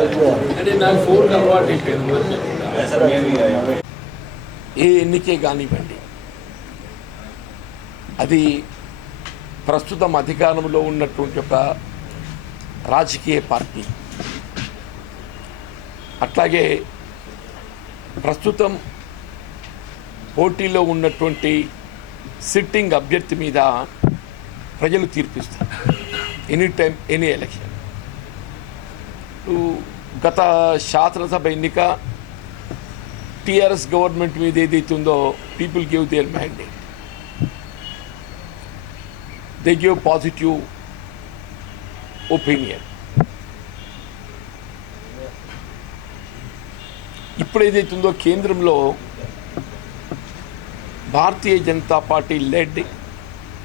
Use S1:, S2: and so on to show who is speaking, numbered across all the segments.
S1: అంటే నాకు అలవాటు అయిపోయింది. ఏ ఎన్నికే కానివ్వండి. అది ప్రస్తుతం అధికారంలో ఉన్నటువంటి ఒక రాజకీయ పార్టీ. అట్లాగే ప్రస్తుతం పోటీలో ఉన్నటువంటి సిట్టింగ్ అభ్యర్థి మీద ప్రజలు తీర్పిస్తారు. Any time any election. గత శాసనసభ ఎన్నిక టీఆర్ఎస్ గవర్నమెంట్ మీద ఏదైతే ఉందో people give their mandate. They give positive opinion ఇప్పుడు ఏదైతే ఉందో కేంద్రంలో Bharatiya Janata Party led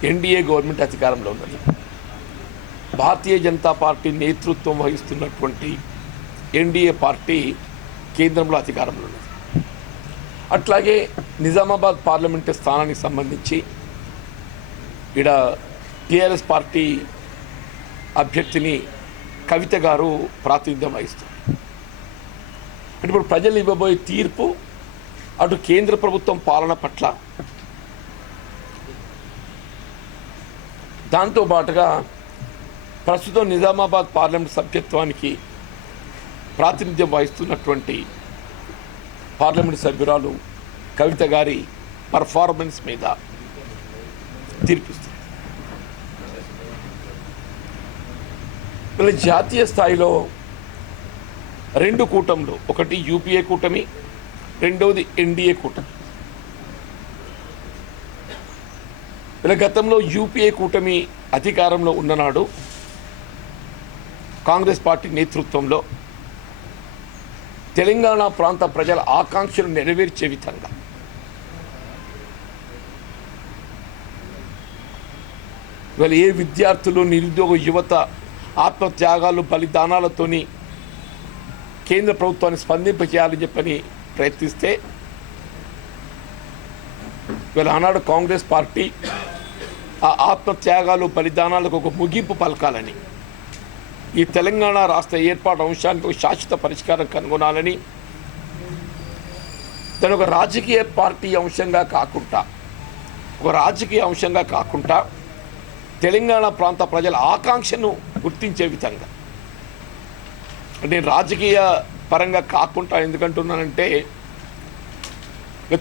S1: NDA government అధికారంలో ఉన్నది. భారతీయ జనతా పార్టీ నేతృత్వం వహిస్తున్నటువంటి ఎన్డీఏ పార్టీ కేంద్రంలో అధికారంలో ఉన్నది. అట్లాగే నిజామాబాద్ పార్లమెంటు స్థానానికి సంబంధించి ఇక్కడ టీఆర్ఎస్ పార్టీ అభ్యర్థిని కవిత గారు ప్రాతినిధ్యం వహిస్తారు అంటే ఇప్పుడు ప్రజలు ఇవ్వబోయే తీర్పు అటు కేంద్ర ప్రభుత్వం పాలన పట్ల దాంతో పాటుగా ప్రస్తుతం నిజామాబాద్ పార్లమెంట్ సభ్యత్వానికి ప్రాతినిధ్యం వహిస్తున్నటువంటి పార్లమెంట్ సభ్యురాలు కవిత గారి పర్ఫార్మెన్స్ మీద తీర్పిస్తుంది. వీళ్ళ జాతీయ స్థాయిలో రెండు కూటములు ఒకటి యూపీఏ కూటమి రెండవది ఎన్డీఏ కూటమి. వీళ్ళ గతంలో యూపీఏ కూటమి అధికారంలో ఉన్ననాడు కాంగ్రెస్ పార్టీ నేతృత్వంలో తెలంగాణ ప్రాంత ప్రజల ఆకాంక్షలు నెరవేర్చే విధంగా. ఇవాళ ఏ విద్యార్థులు నిరుద్యోగ యువత ఆత్మత్యాగాలు బలిదానాలతోని కేంద్ర ప్రభుత్వాన్ని స్పందింపచేయాలని చెప్పని ప్రయత్నిస్తే వీళ్ళ ఆనాడు కాంగ్రెస్ పార్టీ ఆ ఆత్మత్యాగాలు బలిదానాలకు ఒక ముగింపు పలకాలని ఈ తెలంగాణ రాష్ట్ర ఏర్పాటు అంశానికి ఒక శాశ్వత పరిష్కారం కనుగొనాలని దాని ఒక రాజకీయ పార్టీ అంశంగా కాకుండా ఒక రాజకీయ అంశంగా కాకుండా తెలంగాణ ప్రాంత ప్రజల ఆకాంక్షను గుర్తించే విధంగా అంటే రాజకీయ పరంగా కాకుండా ఎందుకంటున్నానంటే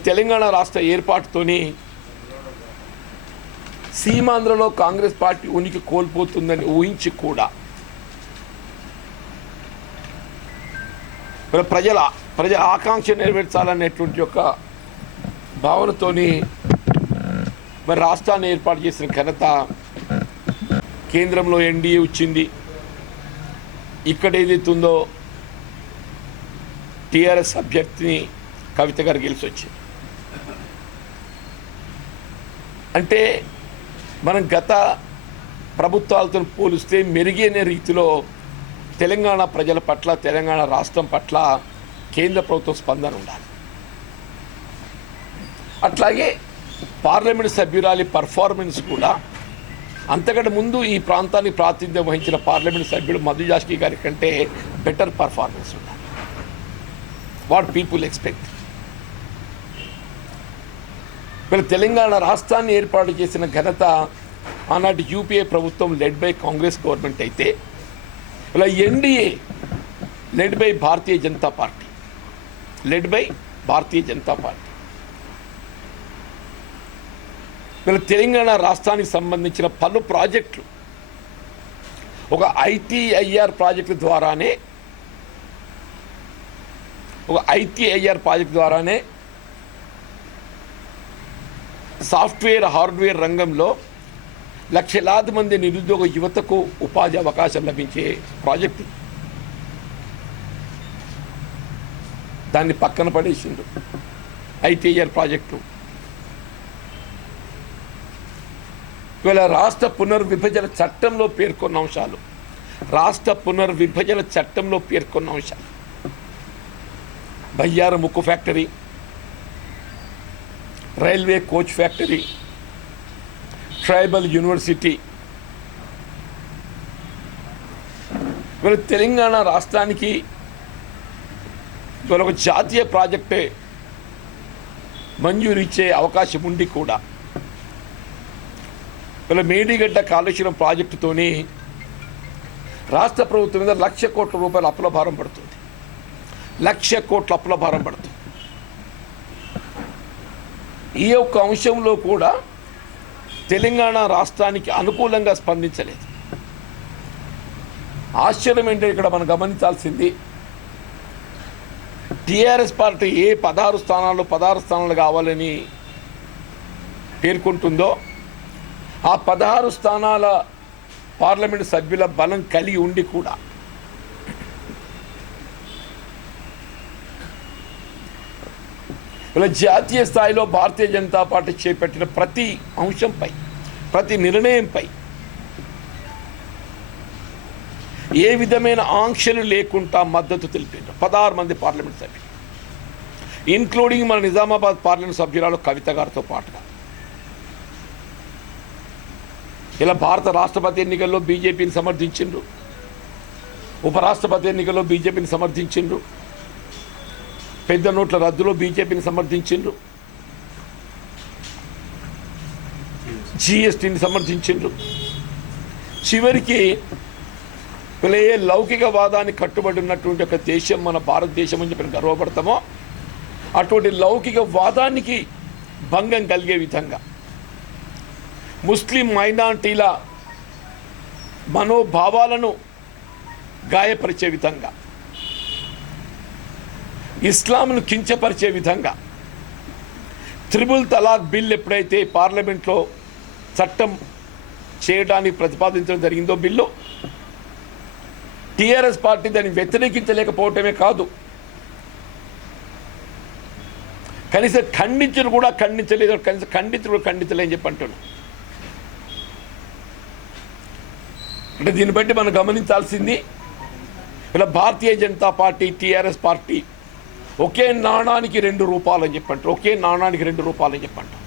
S1: తెలంగాణ రాష్ట్ర ఏర్పాటుతోని సీమాంధ్రలో కాంగ్రెస్ పార్టీ ఉనికి కోల్పోతుందని ఊహించి కూడా ప్రజల ప్రజల ఆకాంక్ష నెరవేర్చాలనేటువంటి యొక్క భావనతోని మరి రాష్ట్రాన్ని ఏర్పాటు చేసిన ఘనత కేంద్రంలో ఎన్డీఏ వచ్చింది. ఇక్కడ ఏదైతుందో ఉందో టీఆర్ఎస్ అభ్యర్థిని కవిత గారు గెలిచి వచ్చింది అంటే మనం గత ప్రభుత్వాలతో పోలిస్తే మెరుగైన రీతిలో తెలంగాణ ప్రజల పట్ల తెలంగాణ రాష్ట్రం పట్ల కేంద్ర ప్రభుత్వ స్పందన ఉండాలి. అట్లాగే పార్లమెంట్ సభ్యురాలి పర్ఫార్మెన్స్ కూడా. అంతకంటే ముందు ఈ ప్రాంతానికి ప్రాతినిధ్యం వహించిన పార్లమెంట్ సభ్యుడు మధు జాస్కి గారి కంటే బెటర్ పర్ఫార్మెన్స్ ఉండాలి. What people expect. మరి తెలంగాణ రాష్ట్రాన్ని ఏర్పాటు చేసిన ఘనత ఆనాటి యూపీఏ ప్రభుత్వం లెడ్ బై కాంగ్రెస్ గవర్నమెంట్ అయితే ఇలా NDA led by Bharatiya Janata Party. Led by Bharatiya Janata Party. వీళ్ళ తెలంగాణ రాష్ట్రానికి సంబంధించిన పలు ప్రాజెక్టులు ఒక ఐటీఐఆర్ ప్రాజెక్టు ద్వారానే ఒక ఐటీఐఆర్ ప్రాజెక్ట్ ద్వారానే సాఫ్ట్వేర్ హార్డ్వేర్ రంగంలో లక్షలాది మంది నిరుద్యోగ యువతకు ఉపాధి అవకాశం లభించే ప్రాజెక్టు. దాన్ని పక్కన పడేసిండు. ITR project. ఇవాళ రాష్ట్ర పునర్విభజన చట్టంలో పేర్కొన్న అంశాలు. రాష్ట్ర పునర్విభజన చట్టంలో పేర్కొన్న అంశాలు. బయ్యార ముక్కు factory. Railway coach factory. Tribal university. ఇవాళ తెలంగాణ రాష్ట్రానికి ఇవాళ ఒక జాతీయ ప్రాజెక్టే మంజూరు ఇచ్చే అవకాశం ఉండి కూడా. ఇవాళ మేడిగడ్డ కాళేశ్వరం ప్రాజెక్టుతోని రాష్ట్ర ప్రభుత్వం మీద లక్ష కోట్ల రూపాయల అప్పుల భారం పడుతుంది. లక్ష కోట్ల అప్పుల భారం పడుతుంది. ఈ యొక్క అంశంలో కూడా తెలంగాణ రాష్ట్రానికి అనుకూలంగా స్పందించలేదు. ఆశ్చర్యం ఏంటంటే ఇక్కడ మనం గమనించాల్సింది టీఆర్ఎస్ పార్టీ ఏ పదహారు స్థానాలు పదహారు స్థానాలు కావాలని పేర్కొంటుందో ఆ పదహారు స్థానాల పార్లమెంట్ సభ్యుల బలం కలిగి ఉండి కూడా ఇలా జాతీయ స్థాయిలో భారతీయ జనతా పార్టీ చేపట్టిన ప్రతి అంశంపై ప్రతి నిర్ణయంపై ఏ విధమైన ఆంక్షలు లేకుండా మద్దతు తెలిపారు పదహారు మంది పార్లమెంట్ సభ్యులు. ఇన్క్లూడింగ్ మన నిజామాబాద్ పార్లమెంట్ సభ్యురాలు కవిత గారితో పాటుగా. ఇలా భారత రాష్ట్రపతి ఎన్నికల్లో బీజేపీని సమర్థించిండ్రు. ఉపరాష్ట్రపతి ఎన్నికల్లో బీజేపీని సమర్థించిండ్రు. పెద్ద నోట్ల రద్దులో బీజేపీని సమర్థించిండ్రు. జిఎస్టీని సమర్థించిండ్రు. చివరికి వీళ్ళ ఏ లౌకికవాదాన్ని కట్టుబడి ఉన్నటువంటి ఒక దేశం మన భారతదేశం అని చెప్పి గర్వపడతామో అటువంటి లౌకిక వాదానికి భంగం కలిగే విధంగా ముస్లిం మైనార్టీల మనోభావాలను గాయపరిచే విధంగా ఇస్లాంను కించపరిచే విధంగా త్రిబుల్ తలాక్ బిల్ ఎప్పుడైతే పార్లమెంట్లో చట్టం చేయడానికి ప్రతిపాదించడం జరిగిందో బిల్లు టీఆర్ఎస్ పార్టీ దాన్ని వ్యతిరేకించలేకపోవటమే కాదు. కనీసం ఖండించను కూడా ఖండించలేదు కనీసం ఖండించను కూడా ఖండించలేని చెప్పి అంటున్నాను అంటే దీన్ని బట్టి మనం గమనించాల్సింది ఇలా Bharatiya Janata Party TRS party ఒకే నాణానికి రెండు రూపాయలు అని చెప్పంటారు ఒకే నాణానికి రెండు రూపాయలు అని చెప్పంటారు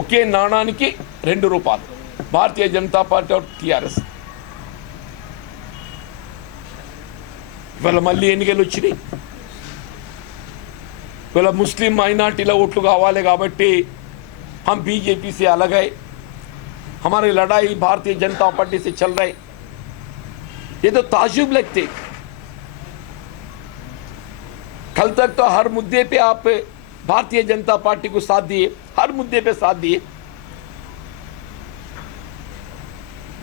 S1: ఒకే నాణానికి రెండు రూపాయలు Bharatiya Janata party or TRS ఇవాళ మళ్ళీ ఎన్నికలు వచ్చినాయి ఇవాళ ముస్లిం మైనార్టీల ఓట్లు కావాలి కాబట్టి हम बीजेपी से अलग है हमारी लड़ाई भारतीय जनता पार्टी से चल रही ये तो ताजुब लगते कल तक तो हर मुद्दे पे आप भारतीय जनता पार्टी को साथ दिए हर मुद्दे पे साथ दिए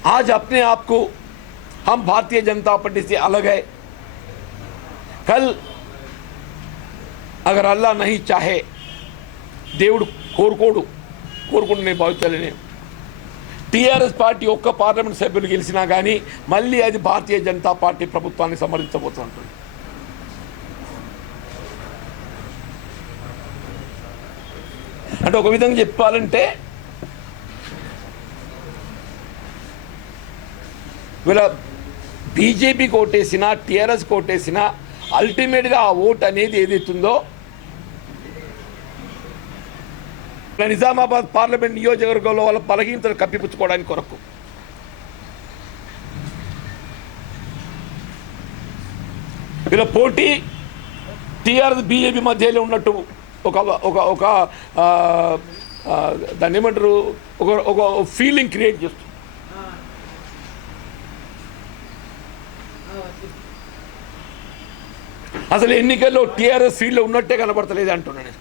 S1: आज अपने आप को हम भारतीय जनता पार्टी से अलग है कल अगर अल्लाह नहीं चाहे దేవుడు కోరుకోడు కోరుకుంటూ నేను భావిస్తాను నేను టీఆర్ఎస్ పార్టీ ఒక్క పార్లమెంట్ సభ్యులు గెలిచినా కానీ మళ్ళీ అది భారతీయ జనతా పార్టీ ప్రభుత్వాన్ని సమర్థించబోతుంటుంది అంటే ఒక విధంగా చెప్పాలంటే వీళ్ళ బీజేపీ కోటేసినా టీఆర్ఎస్ కోటేసినా అల్టిమేట్గా ఆ ఓట్ అనేది ఏదైతుందో ఇలా నిజామాబాద్ పార్లమెంట్ నియోజకవర్గంలో వాళ్ళ బలహీనతను కప్పిపుచ్చుకోవడానికి కొరకు. వీళ్ళ పోటీ టీఆర్ఎస్ బీజేపీ మధ్యలో ఉన్నట్టు ఒక ఒక ఒక దాన్ని ఏమంటారు? ఒక ఒక ఫీలింగ్ క్రియేట్ చేస్తుంది. అసలు ఎన్నికల్లో టీఆర్ఎస్ ఫీల్డ్లో ఉన్నట్టే కనబడతలేదు అంటున్నాను నేను.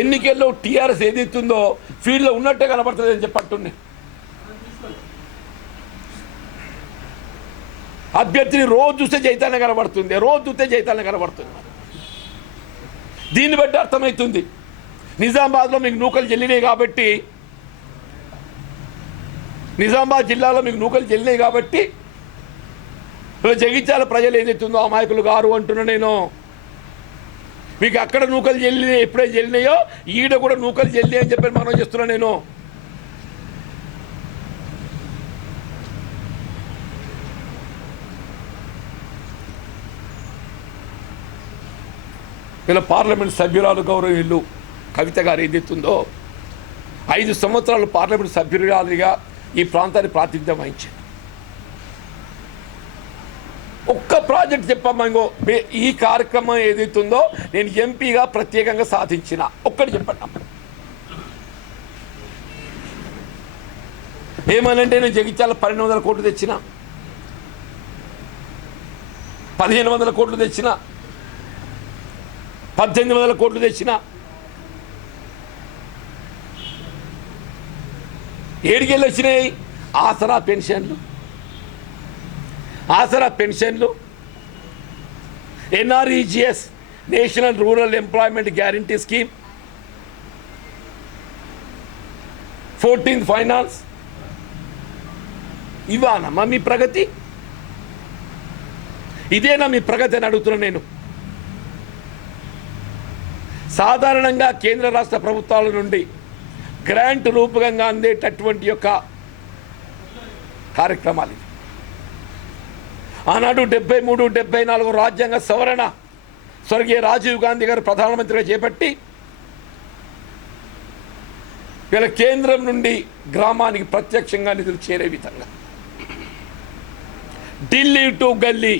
S1: ఎన్నికల్లో టీఆర్ఎస్ ఏదైతుందో ఫీల్డ్లో ఉన్నట్టే కనబడుతుంది అని చెప్పట్టున్నాయి అభ్యర్థిని రోజు చూస్తే చైతన్యం కనబడుతుంది. రోజు చూస్తే చైతన్యం కనబడుతుంది. దీన్ని బట్టి అర్థమవుతుంది నిజామాబాద్లో మీకు నూకలు చెల్లినాయి కాబట్టి నిజామాబాద్ జిల్లాలో మీకు నూకలు చెల్లినాయి కాబట్టి ఇప్పుడు జగిత్యాల ప్రజలు ఏదైతుందో అమాయకులు గారు అంటున్నా నేను. మీకు అక్కడ నూకలు చెల్లినాయి ఎప్పుడైతే చెల్లినాయో ఈడ కూడా నూకలు చెల్లి అని చెప్పి మనం చేస్తున్నా నేను. వీళ్ళ పార్లమెంట్ సభ్యురాలు గౌరవీయులు కవిత గారు ఏదైతుందో ఐదు సంవత్సరాలు పార్లమెంట్ సభ్యురాలిగా ఈ ప్రాంతాన్ని ప్రాతినిధ్యం వహించింది. ఒక్క ప్రాజెక్ట్ చెప్పమ్మా ఇంకో ఈ కార్యక్రమం ఏదైతుందో నేను ఎంపీగా ప్రత్యేకంగా సాధించిన. ఒక్కటి చెప్పండి ఏమనంటే నేను జగిత్యాల పన్నెండు వందల కోట్లు తెచ్చిన. పదిహేను వందల కోట్లు తెచ్చిన. పద్దెనిమిది వందల కోట్లు తెచ్చిన. ఏడికెళ్ళి వచ్చినాయి? ఆసరా పెన్షన్లు. ఆసరా పెన్షన్లు. NREGS national rural employment guarantee scheme. Fourteenth finance. ఇవానమ్మా మీ ప్రగతి. ఇదేనా మీ ప్రగతి అని అడుగుతున్నాను నేను. సాధారణంగా కేంద్ర రాష్ట్ర ప్రభుత్వాల నుండి గ్రాంట్ రూపకంగా అందేటటువంటి యొక్క కార్యక్రమాలు ఇవి. ఆనాడు డెబ్బై మూడు డెబ్బై నాలుగు రాజ్యాంగ సవరణ స్వర్గీయ రాజీవ్ గాంధీ గారు ప్రధానమంత్రిగా చేపట్టి వీళ్ళ కేంద్రం నుండి గ్రామానికి ప్రత్యక్షంగా నిధులు చేరే విధంగా ఢిల్లీ టు గల్లీ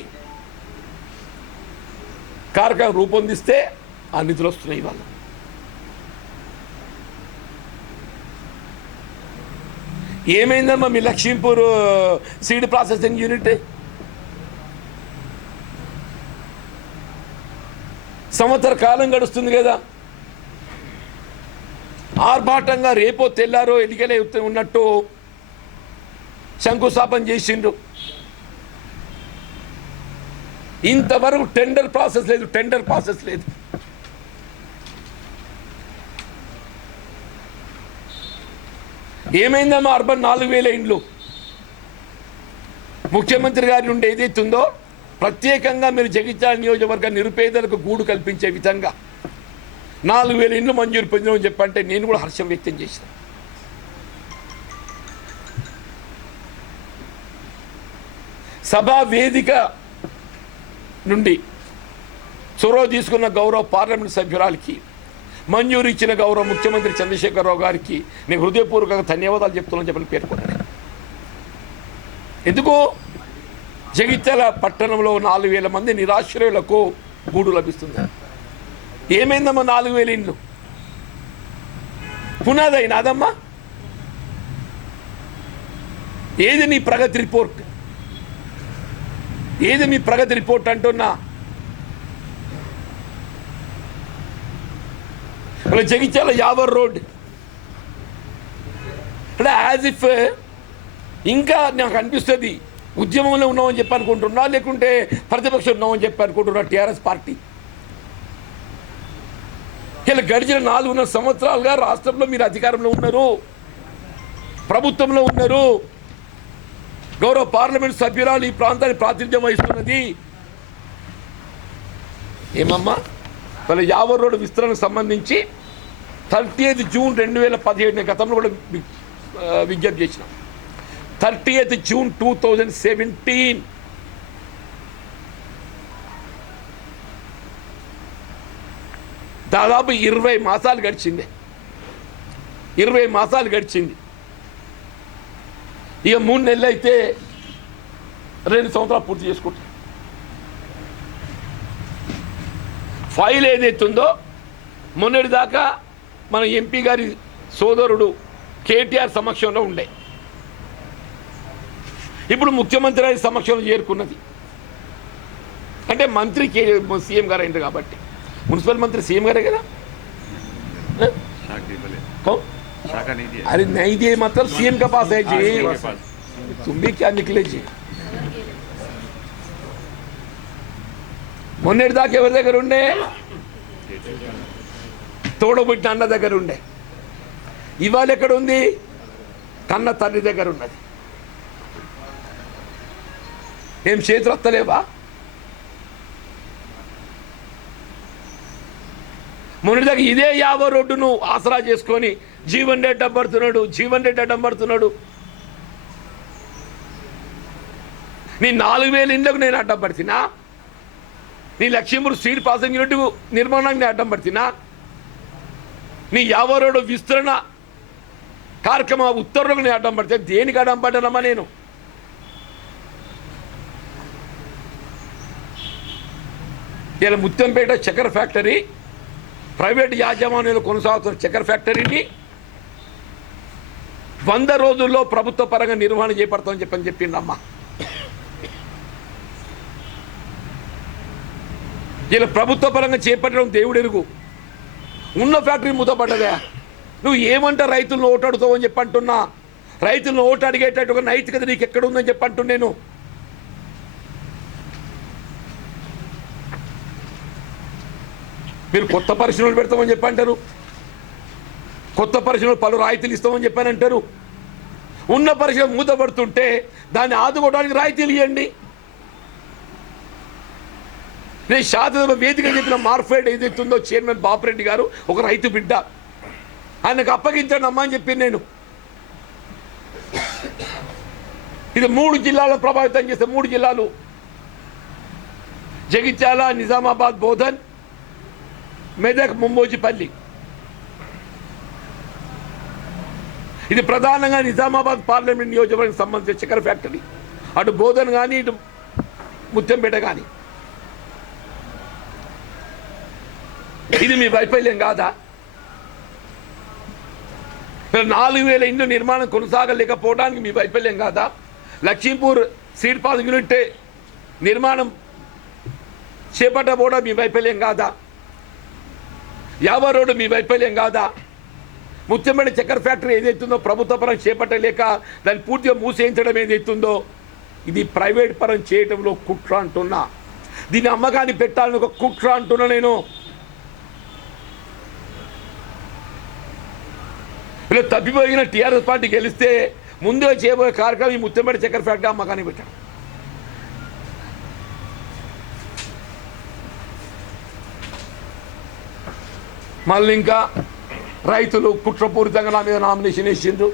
S1: కార్యక్రమం రూపొందిస్తే ఆ నిధులు వస్తున్నాయి ఇవాళ. ఏమైందమ్మా మీ లక్ష్మీపూర్ సీడ్ ప్రాసెసింగ్ యూనిట్? సంవత్సర కాలం గడుస్తుంది కదా. ఆర్భాటంగా రేపో తెల్లారో ఎదిగలే ఉన్నట్టు శంకుస్థాపన చేసిండ్రు. ఇంతవరకు టెండర్ ప్రాసెస్ లేదు టెండర్ ప్రాసెస్ లేదు. ఏమైందమ్మా అర్బన్ నాలుగు వేల ఇండ్లు? ముఖ్యమంత్రి గారి నుండి ఏదైతే ఉందో ప్రత్యేకంగా మీరు జగిత్యాల నియోజకవర్గ నిరుపేదలకు గూడు కల్పించే విధంగా నాలుగు వేల ఇండ్లు మంజూరు పొందినని చెప్పంటే నేను కూడా హర్షం వ్యక్తం చేసిన. సభా వేదిక నుండి చొరవ తీసుకున్న గౌరవ పార్లమెంట్ సభ్యురాలకి మంజూరు ఇచ్చిన గౌరవ ముఖ్యమంత్రి చంద్రశేఖరరావు గారికి నేను హృదయపూర్వకంగా ధన్యవాదాలు చెప్తున్నాను చెప్పని పేర్కొన్నాను ఎందుకు? జగిత్యాల పట్టణంలో నాలుగు వేల మంది నిరాశ్రయులకు గూడు లభిస్తుంది. ఏమైందమ్మా నాలుగు వేల ఇండ్లు? పునాది అయినాదమ్మా ఏది నీ ప్రగతి రిపోర్ట్? ఏది మీ ప్రగతి రిపోర్ట్ అంటున్నా? మన జగిత్యాల యావర్ రోడ్ అంటే యాజ్ ఇఫ్ ఇంకా నాకు అనిపిస్తుంది ఉద్యమంలో ఉన్నామని చెప్పి అనుకుంటున్నా లేకుంటే ప్రతిపక్షం ఉన్నామని చెప్పి అనుకుంటున్నా టీఆర్ఎస్ పార్టీ ఇలా గడిచిన నాలుగున్నర సంవత్సరాలుగా రాష్ట్రంలో మీరు అధికారంలో ఉన్నారు ప్రభుత్వంలో ఉన్నారు గౌరవ పార్లమెంట్ సభ్యురాలు ఈ ప్రాంతానికి ప్రాతినిధ్యం వహిస్తున్నది ఏమమ్మా వాళ్ళ యావర్ రోడ్డు విస్తరణకు సంబంధించి థర్టీ ఎయిత్ జూన్ రెండు వేల పదిహేడు గతంలో కూడా విజ్ఞప్తి చేసిన. Thirty eighth June two thousand seventeen దాదాపు ఇరవై మాసాలు గడిచింది. ఇరవై మాసాలు గడిచింది. ఇక మూడు నెలలు అయితే రెండు సంవత్సరాలు పూర్తి చేసుకుంటాం ఫైల్ ఏదైతే ఉందో మొన్నటిదాకా మన ఎంపీ గారి సోదరుడు కేటీఆర్ సమక్షంలో ఉండే. ఇప్పుడు ముఖ్యమంత్రి గారి సమక్షంలో చేరుకున్నది. అంటే మంత్రి కే సీఎం గారు అయింది కాబట్టి. మున్సిపల్ మంత్రి సీఎం గారే కదా? అరే నైదే మాత్రం సీఎం కపాస్ పాస్. అయ్యి తుమ్మి క్యా మొన్నటి దాకా ఎవరి దగ్గర ఉండే? తోడబుట్టిన అన్న దగ్గర ఉండే. ఇవాళ ఎక్కడ ఉంది? కన్న తల్లి దగ్గర ఉన్నది. ఏం చేతులు వస్తలేవా మొన్నటి దాకా ఇదే యాభై రోడ్డును ఆసరా చేసుకొని జీవన్ రెడ్డి అడ్డంపడుతున్నాడు జీవన్ రెడ్డి అడ్డంపడుతున్నాడు నీ నాలుగు వేల ఇండ్లకు నేను అడ్డం నీ లక్ష్మీపూర్ స్ట్రీట్ పాసింగ్ యూనిట్ నిర్మాణానికి నేను అడ్డం పడుతున్నా నీ యాభై రోడ్డు విస్తరణ కార్యక్రమ ఉత్తర్వులకు నేను అడ్డం పడితే దేనికి అడ్డం పడ్డానమ్మా నేను? ఇలా ముత్యంపేట చక్కెర ఫ్యాక్టరీ ప్రైవేట్ యాజమాన్యంలో కొనసాగుతున్న చక్కెర ఫ్యాక్టరీని వంద రోజుల్లో ప్రభుత్వ పరంగా నిర్వహణ చేపడతామని చెప్పని చెప్పిండమ్మా. ఇలా ప్రభుత్వ పరంగా చేపట్టడం దేవుడు ఎరుగు ఉన్న ఫ్యాక్టరీ మూతపడ్డదా. నువ్వు ఏమంటా రైతులను ఓటాడుతావు అని చెప్పి అంటున్నా. రైతులను ఓటు అడిగేటట్టు ఒక నైతికత నీకు ఎక్కడ ఉందని చెప్పి అంటున్నా నేను. మీరు కొత్త పరిశ్రమలు పెడతామని చెప్పి అంటారు. కొత్త పరిశ్రమలు పలు రాయితీలు ఇస్తామని చెప్పానంటారు అంటారు. ఉన్న పరిశ్రమ మూతపడుతుంటే దాన్ని ఆదుకోవడానికి రాయితీలు ఇవ్వండి నేను శాసనసభ వేదిక చెప్పిన మార్ఫైడ్ ఏదైతుందో చైర్మన్ బాపిరెడ్డి గారు ఒక రైతు బిడ్డ. ఆయనకు అప్పగించండి అమ్మా అని చెప్పి నేను. ఇది మూడు జిల్లాలను ప్రభావితం చేస్తే మూడు జిల్లాలు. జగిత్యాల నిజామాబాద్ బోధన్ మెదక్ ముంబోజిపల్లి. ఇది ప్రధానంగా నిజామాబాద్ పార్లమెంట్ నియోజకవర్గానికి సంబంధించిన చక్కెర ఫ్యాక్టరీ. అటు బోధన్ కానీ ఇటు ముత్యంపేట కానీ ఇది మీ వైఫల్యం కాదా? నాలుగు వేల ఇండ్లు నిర్మాణం కొనసాగలేకపోవడానికి మీ వైఫల్యం కాదా? లక్ష్మీపూర్ సీడ్ పాల్ యూనిట్ నిర్మాణం చేపట్టబోవడం మీ వైఫల్యం కాదా? యావ రోడ్డు మీ వైఫల్యం కాదా? ముత్యమైన చక్కెర ఫ్యాక్టరీ ఏదైతుందో ప్రభుత్వ పరం చేపట్టలేక దాన్ని పూర్తిగా మూసేయించడం ఏదైతుందో ఇది ప్రైవేట్ పరం చేయడంలో కుట్ర అంటున్నా. దీన్ని అమ్మకాన్ని పెట్టాలని ఒక కుట్ర అంటున్నా నేను. ఇలా తప్పిపోయిన టీఆర్ఎస్ పార్టీ గెలిస్తే ముందే చేయబోయే కార్యక్రమం ఈ ముత్తంపేట చక్కెర ఫ్యాక్టరీ అమ్మకాన్ని పెట్టాడు మళ్ళీ ఇంకా రైతులు కుట్రపూరితంగా నా మీద నామినేషన్ వేసిండ్రు.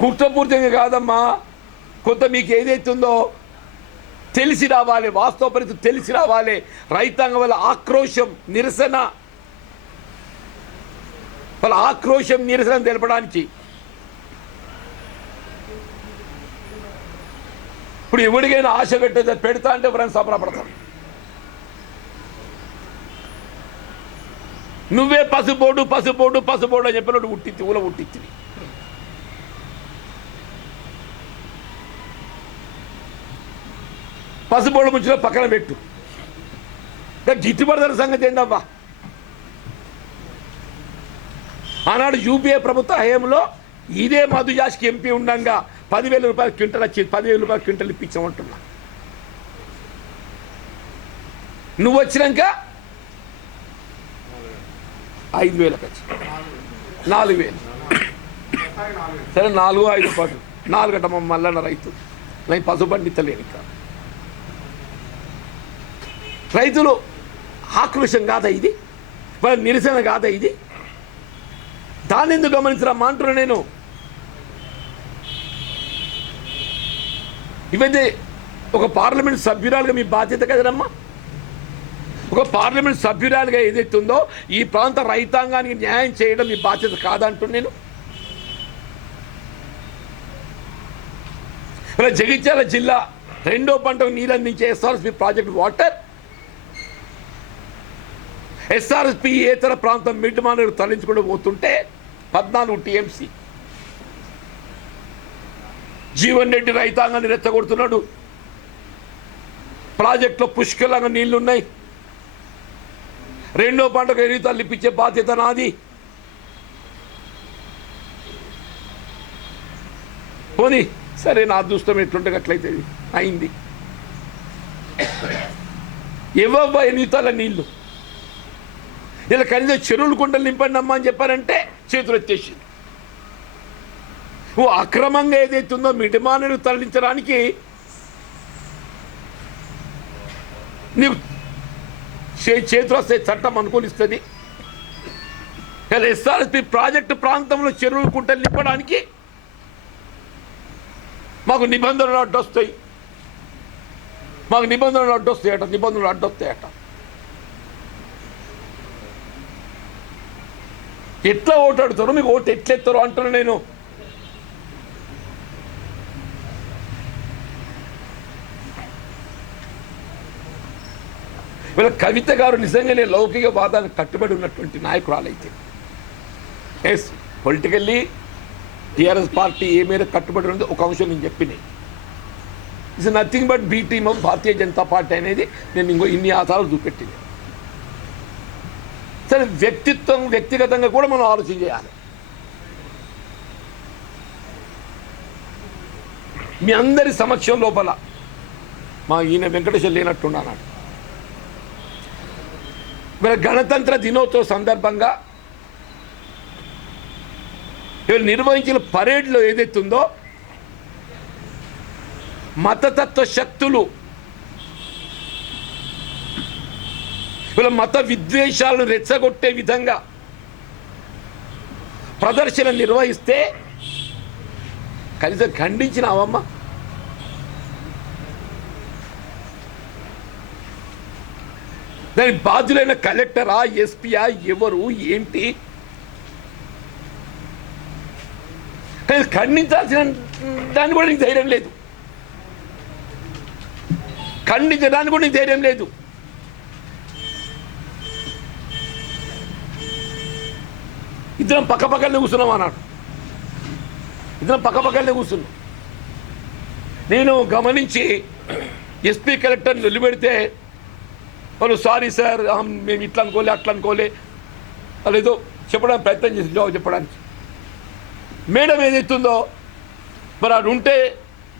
S1: కుట్రపూరితంగా కాదమ్మా కొంత మీకు ఏదైతుందో తెలిసి రావాలి వాస్తవ పరిస్థితి తెలిసి రావాలి. రైతాంగం వల్ల ఆక్రోశం నిరసన వాళ్ళ ఆక్రోశం నిరసన తెలపడానికి. ఇప్పుడు ఎవరికైనా ఆశ పెట్టే పెడతా అంటే ఎవరైనా సఫలపడతారు నువ్వే పసుపోడు పసుపోడు పసుపోడు అని చెప్పినట్టు ఉట్టిత్తి ఊల ఉట్టిత్తి పసుపోడు ముంచులో పక్కన పెట్టు. ఇంకా గిట్టుబడి సంగతి ఏంటబ్బా ఆనాడు యూపీఏ ప్రభుత్వ హయాంలో ఇదే మధుజాస్కి ఎంపీ ఉండగా పదివేల రూపాయల క్వింటల్ వచ్చి పదివేల రూపాయల క్వింటల్ ఇప్పించమంటున్నా. నువ్వు వచ్చినాక ఐదు వేలకు వచ్చి. నాలుగు వేలు. సరే నాలుగు ఐదు పాటు. నాలుగు అట మల్లన్న రైతు. నేను పశుపండితలేను ఇంకా. రైతులు ఆక్రోషం కాదా ఇది? వాళ్ళ నిరసన కాదా ఇది? దాన్ని ఎందుకు గమనించరమ్మా అంటున్నా నేను. ఇవైతే ఒక పార్లమెంట్ సభ్యురాలుగా మీ బాధ్యత కదమ్మా ఒక పార్లమెంట్ సభ్యురాలుగా ఏదైతే ఉందో ఈ ప్రాంత రైతాంగానికి న్యాయం చేయడం మీ బాధ్యత కాదంటూ నేను. ఇలా జగిత్యాల జిల్లా రెండో పంటకు నీరందించే ఎస్ఆర్ఎస్పి ప్రాజెక్ట్ వాటర్ ఎస్ఆర్ఎస్పి ఏతర ప్రాంతం మిడ్ మానవులు తరలించుకుంటూ పోతుంటే పద్నాలుగు టీఎంసీ. జీవన్ రెడ్డి రైతాంగాన్ని రెచ్చగొడుతున్నాడు. ప్రాజెక్టులో పుష్కలంగా నీళ్ళున్నాయి. రెండో పంటకు ఎరుగుతాలు ఇప్పించే బాధ్యత నాది. పోనీ సరే నా అదృష్టం ఎట్లుంటే అట్లయితే అయింది. ఇవ్వబ్బా ఎన్నితాల నీళ్ళు? ఇలా కనీసం చెరువులు కుండలు నింపండి అమ్మా అని చెప్పారంటే చేతులు ఎత్తేసింది ఓ అక్రమంగా ఏదైతుందో మిడిమానను తరలించడానికి నీవు చే- చేతులు వస్తే చట్టం అనుకూలిస్తుంది. ఇలా ఎస్ఆర్ఎస్పి ప్రాజెక్టు ప్రాంతంలో చెరువులు కుంటలు నింపడానికి మాకు నిబంధనలు అడ్డొస్తాయి. మాకు నిబంధనలు అడ్డొస్తాయట నిబంధనలు అడ్డొస్తాయట. ఎట్లా ఓటాడుతారు మీకు ఓటు ఎట్లెత్తారు అంటాను నేను. వీళ్ళ కవిత గారు నిజంగానే లౌకిక వాదానికి కట్టుబడి ఉన్నటువంటి నాయకురాలైతే. ఎస్ పొలిటికల్లీ టీఆర్ఎస్ పార్టీ ఏ మీద కట్టుబడి ఉందో ఒక అంశం నేను చెప్పినాయి it's nothing but B team of Bharatiya Janata Party అనేది నేను ఇంకో ఇన్ని ఆధారాలు చూపెట్టింది సరే వ్యక్తిత్వం వ్యక్తిగతంగా కూడా మనం ఆలోచన చేయాలి. మీ అందరి సమక్షం లోపల మా ఈయన వెంకటేశ్వర లేనట్టున్నాను మరి గణతంత్ర దినోత్సవ సందర్భంగా వీళ్ళు నిర్వహించిన పరేడ్లో ఏదైతుందో మతతత్వ శక్తులు వీళ్ళ మత విద్వేషాలను రెచ్చగొట్టే విధంగా ప్రదర్శన నిర్వహిస్తే కనీసం ఖండించిన అవమ్మ దాని బాధ్యులైన కలెక్టరా ఎస్పీయా ఎవరు ఏంటి? ఖండించాల్సిన దాన్ని కూడా నీకు ధైర్యం లేదు. ఖండించడానికి కూడా నీకు ధైర్యం లేదు. ఇద్దరం పక్క పక్కనే కూర్చున్నాం అన్నాడు. ఇద్దరం పక్క పక్కనే కూర్చున్నాం. నేను గమనించి ఎస్పీ కలెక్టర్ నిలబెడితే వాళ్ళు సారీ సార్ మేము ఇట్లా అనుకోలే అట్లా అనుకోలే. వాళ్ళు ఏదో చెప్పడానికి ప్రయత్నం చేసి జవాబు చెప్పడానికి. మేడం ఏదైతుందో మరి అది ఉంటే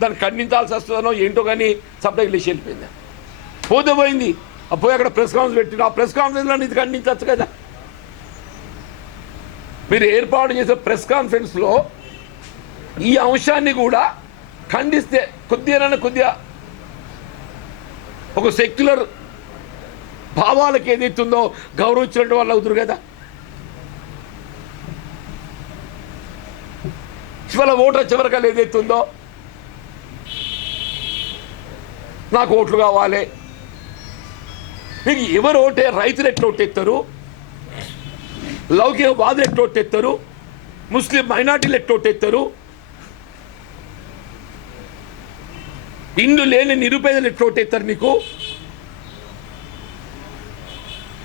S1: దాన్ని ఖండించాల్సి వస్తుందనో ఏంటో కానీ సబ్జెక్ట్ లేచి వెళ్ళిపోయింది పోతే పోయింది. ఆ పోయి అక్కడ ప్రెస్ కాన్ఫరెన్స్ పెట్టిన ఆ ప్రెస్ కాన్ఫరెన్స్లో ఇది ఖండించవచ్చు కదా. మీరు ఏర్పాటు చేసే ప్రెస్ కాన్ఫరెన్స్లో ఈ అంశాన్ని కూడా ఖండిస్తే కొద్దిగా కొద్దిగా ఒక సెక్యులర్ భావాలకు ఏదైతుందో గౌరవించినట్టు వాళ్ళు అవుతురు కదా. చివరి ఓటర్ చివరికల్ ఏదైతుందో నాకు ఓట్లు కావాలి. మీకు ఎవరు ఓటే రైతులు ఎట్లా ఓటేస్తారు లౌకిక వాదులు ఎట్లా ముస్లిం మైనార్టీలు ఎట్లా ఓటెత్తారు ఇండ్లు లేని నిరుపేదలు ఎట్లా ఓటెత్తారు నీకు?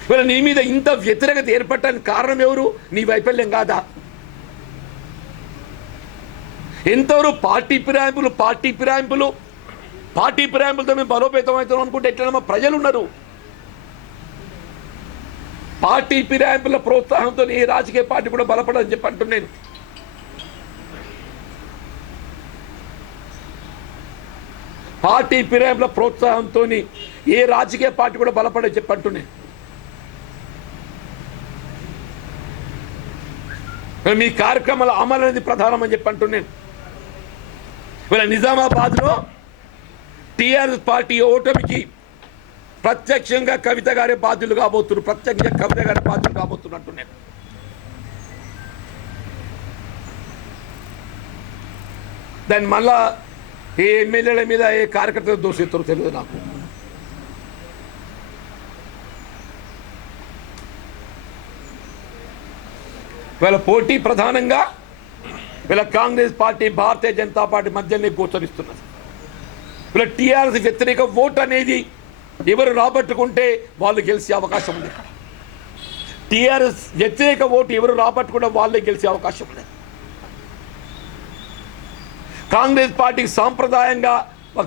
S1: ఇవాళ నీ మీద ఇంత వ్యతిరేకత ఏర్పడటానికి కారణం ఎవరు? నీ వైఫల్యం కాదా? ఎంతవరకు పార్టీ ఫిరాయింపులు పార్టీ ఫిరాయింపులు పార్టీ ఫిరాయింపులతో మేము బలోపేతం అవుతాం అనుకుంటే ఎట్లా ప్రజలు ఉన్నారు పార్టీ ఫిరాయింపుల ప్రోత్సాహంతో ఏ రాజకీయ పార్టీ కూడా బలపడదని చెప్పి అంటున్నాను. పార్టీ ఫిరాయింపుల ప్రోత్సాహంతో ఏ రాజకీయ పార్టీ కూడా బలపడని చెప్పి అంటున్నాను. మీ కార్యక్రమాల అమలు అనేది ప్రధానమని చెప్పి అంటున్నాను. ఇవాళ నిజామాబాద్లో టీఆర్ఎస్ పార్టీ ఓటమికి ప్రత్యక్షంగా కవిత గారే బాధ్యులు కాబోతున్నారు. ప్రత్యక్షంగా కవిత గారే బాధ్యులు కాబోతున్నట్టు నేను. దాన్ని మళ్ళా ఏ ఎమ్మెల్యేల మీద ఏ కార్యకర్తలు దోషిస్తారో తెలియదు నాకు. వీళ్ళ పోటీ ప్రధానంగా వీళ్ళ కాంగ్రెస్ పార్టీ భారతీయ జనతా పార్టీ మధ్యనే గోచరిస్తున్నది. వీళ్ళ టీఆర్ఎస్ వ్యతిరేక ఓటు అనేది ఎవరు రాబట్టుకుంటే వాళ్ళు గెలిచే అవకాశం ఉంది. టీఆర్ఎస్ వ్యతిరేక ఓటు ఎవరు రాబట్టుకుంటే వాళ్ళే గెలిచే అవకాశం ఉంది. కాంగ్రెస్ పార్టీకి సాంప్రదాయంగా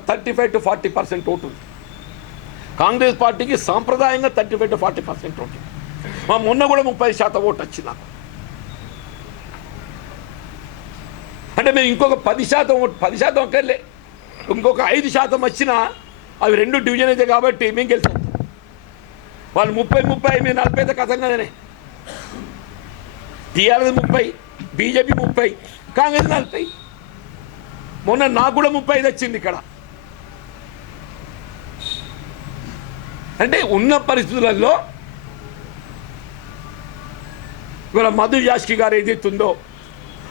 S1: thirty five to forty percent vote ఉంది. కాంగ్రెస్ పార్టీకి సాంప్రదాయంగా thirty five to forty percent vote మా మొన్న కూడా ముప్పై శాతం ఓటు వచ్చింది నాకు. అంటే మేము ఇంకొక పది శాతం ఓటు పది శాతం అక్కర్లే. ఇంకొక ఐదు శాతం వచ్చినా అవి రెండు డివిజన్ అయితే కాబట్టి మేము గెలిచాం వాళ్ళు ముప్పై ముప్పై మేము నలభై అయితే కథంగానే టీఆర్ఎస్ ముప్పై బీజేపీ ముప్పై కాంగ్రెస్ నలభై. మొన్న నాకు కూడా ముప్పై ఐదు వచ్చింది ఇక్కడ. అంటే ఉన్న పరిస్థితులలో ఇవాళ మధు యాష్కి గారు ఏదైతుందో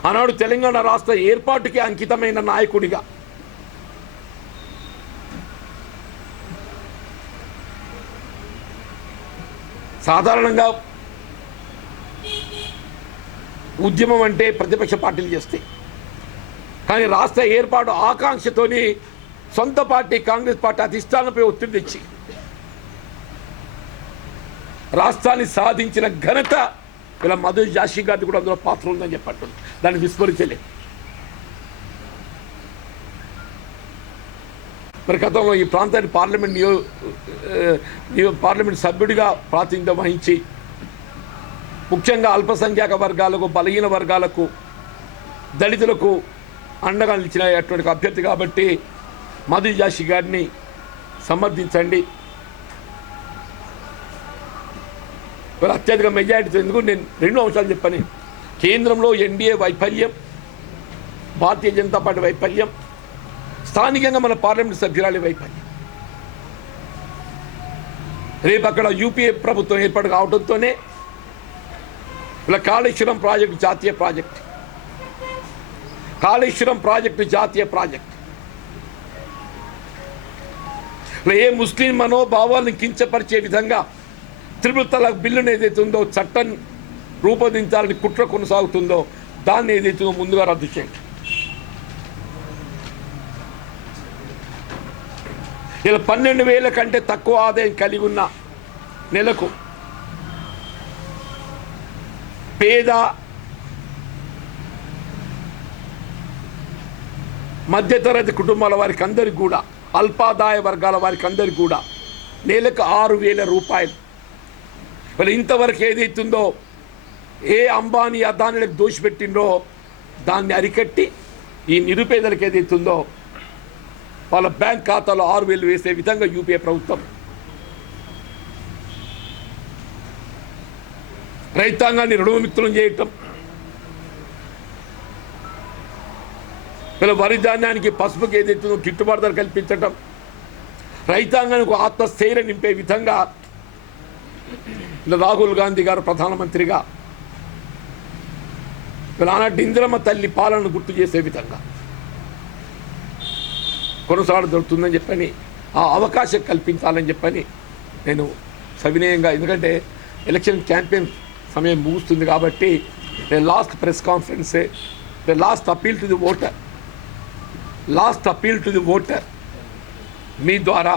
S1: ఆనాడు తెలంగాణ రాష్ట్ర ఏర్పాటుకి అంకితమైన నాయకుడిగా సాధారణంగా ఉద్యమం అంటే ప్రతిపక్ష పార్టీలు చేస్తాయి కానీ రాష్ట్ర ఏర్పాటు ఆకాంక్షతోని సొంత పార్టీ కాంగ్రెస్ పార్టీ అధిష్టానంపై ఒత్తిడి తెచ్చి రాష్ట్రాన్ని సాధించిన ఘనత ఇలా మధు జాషి గారిది కూడా అందులో పాత్ర ఉందని చెప్పట్టు దాన్ని విస్మరించలేదు మరి గతంలో ఈ ప్రాంతాన్ని పార్లమెంట్ నియో పార్లమెంట్ సభ్యుడిగా ప్రాతినిధ్యం వహించి ముఖ్యంగా అల్పసంఖ్యాక వర్గాలకు బలహీన వర్గాలకు దళితులకు అండగా నిలిచినటువంటి అభ్యర్థి కాబట్టి మధు జాషి గారిని సమర్థించండి. అత్యధిక మెజారిటీతో ఎందుకు నేను రెండు అంశాలు చెప్పాను. కేంద్రంలో ఎన్డీఏ వైఫల్యం భారతీయ జనతా పార్టీ వైఫల్యం స్థానికంగా మన పార్లమెంట్ సభ్యురాలి వైఫల్యం రేపు అక్కడ యూపీఏ ప్రభుత్వం ఏర్పాటు కావడంతోనే ఇలా కాళేశ్వరం ప్రాజెక్టు జాతీయ ప్రాజెక్ట్. కాళేశ్వరం ప్రాజెక్టు జాతీయ ప్రాజెక్ట్. ఇలా ఏ ముస్లిం మనోభావాలను కించపరిచే విధంగా త్రిపుల్ తలాక్ బిల్లును ఏదైతే ఉందో చట్టం రూపొందించాలని కుట్ర కొనసాగుతుందో దాన్ని ఏదైతే ముందుగా రద్దు చేయండి. ఇలా పన్నెండు వేల కంటే తక్కువ ఆదాయం కలిగి ఉన్న నెలకు పేద మధ్యతరగతి కుటుంబాల వారికి అందరికి కూడా అల్పాదాయ వర్గాల వారికి అందరికి కూడా నెలకు ఆరు వేల రూపాయలు. మరి ఇంతవరకు ఏదైతుందో ఏ అంబానీ అదానులకు దోషిపెట్టిండో దాన్ని అరికట్టి ఈ నిరుపేదలకు ఏదైతుందో వాళ్ళ బ్యాంక్ ఖాతాలో ఆరు వేలు వేసే విధంగా యూపీఏ ప్రభుత్వం. రైతాంగాన్ని రుణవిముక్తులం చేయటం. ఇలా వరి ధాన్యానికి పసుపుకి ఏదైతుందో గిట్టుబాటు ధర కల్పించటం. రైతాంగానికి ఆత్మస్థైర్య ఆత్మస్థైర్యం నింపే విధంగా ఇలా రాహుల్ గాంధీ గారు ప్రధానమంత్రిగా ఇలా ఆనాటి ఇందిరమ్మ తల్లి పాలనను గుర్తు చేసే విధంగా. కొనసాగదొరుకుతుందని చెప్పని ఆ అవకాశం కల్పించాలని చెప్పని నేను సవినయంగా ఎందుకంటే ఎలక్షన్ క్యాంపెయిన్ సమయం ముగుస్తుంది కాబట్టి last press కాన్ఫరెన్సే the last appeal to the voter last appeal to the voter మీ ద్వారా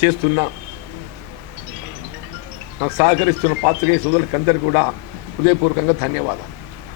S1: చేస్తున్న నాకు సహకరిస్తున్న పాత్రికేయ సోదరులకందరికీ కూడా హృదయపూర్వకంగా ధన్యవాదాలు.